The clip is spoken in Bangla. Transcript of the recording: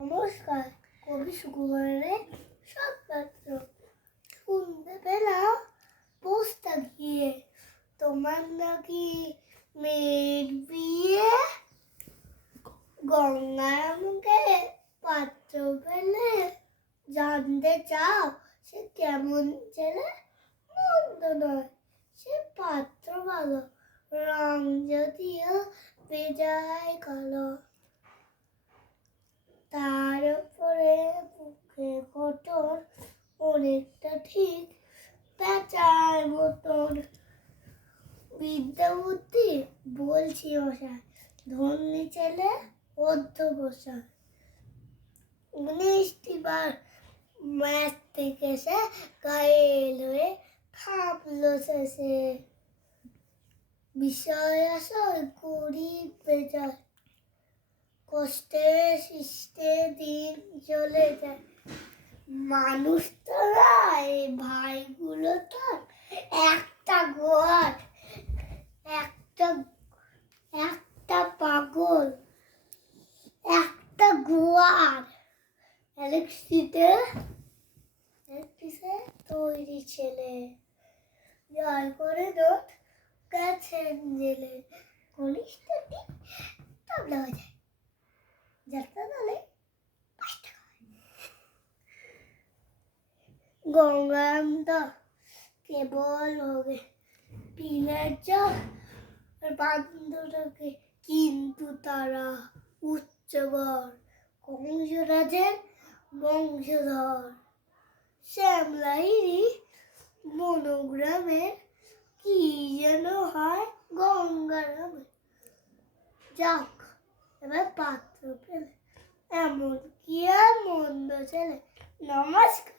নমস্কার, কবি সুকুমারের সৎপাত্র। শুনতে পেলাম পোস্তা গিয়ে তোমার নাকি মেয়ের বিয়ে। গঙ্গার মুখে পাত্র পেলে জানতে চাও সে কেমন ছেলে? মন্দ নয়, সে পাত্র ভালো, রং যদিও বেজায় কালো। তার উপরে বুকে কটর, অনেকটা ঠিক পেঁচার মতন। বিদ্যা বুদ্ধি বলছি মশাই, ধন্যী ছেলে অধ্যবসায়। 19টি বার ম্যাচ থেকে সে ঘায়েল হয়ে থামলো শেষে। বিষয় আসল গরিব বেজায়, কষ্টে সৃষ্টে দিন চলে যায়। মানুষ তো নয় ভাইগুলো, তার একটা গোয়ার, একটা পাগল, একটা গোয়ার। ইলেকট্রিসে তৈরি ছেলে, জয় করে নোট গেছেন জেলে। কনিষ্ঠটি তবলা বাজায়, যাত্রা দলে 5 টাকা। গঙ্গারামদা কেবল হবে পিলের জল আর বান্ধবকে, কিন্তু তারা উচ্চবর। কংসরাজের বংশধর। শ্যামলাইরি মনোগ্রামের কি যেন হয় গঙ্গারামের। যাক, এবার পাত্র পেলে এমন কি আর মন্দ ছেলে। নমস্কার।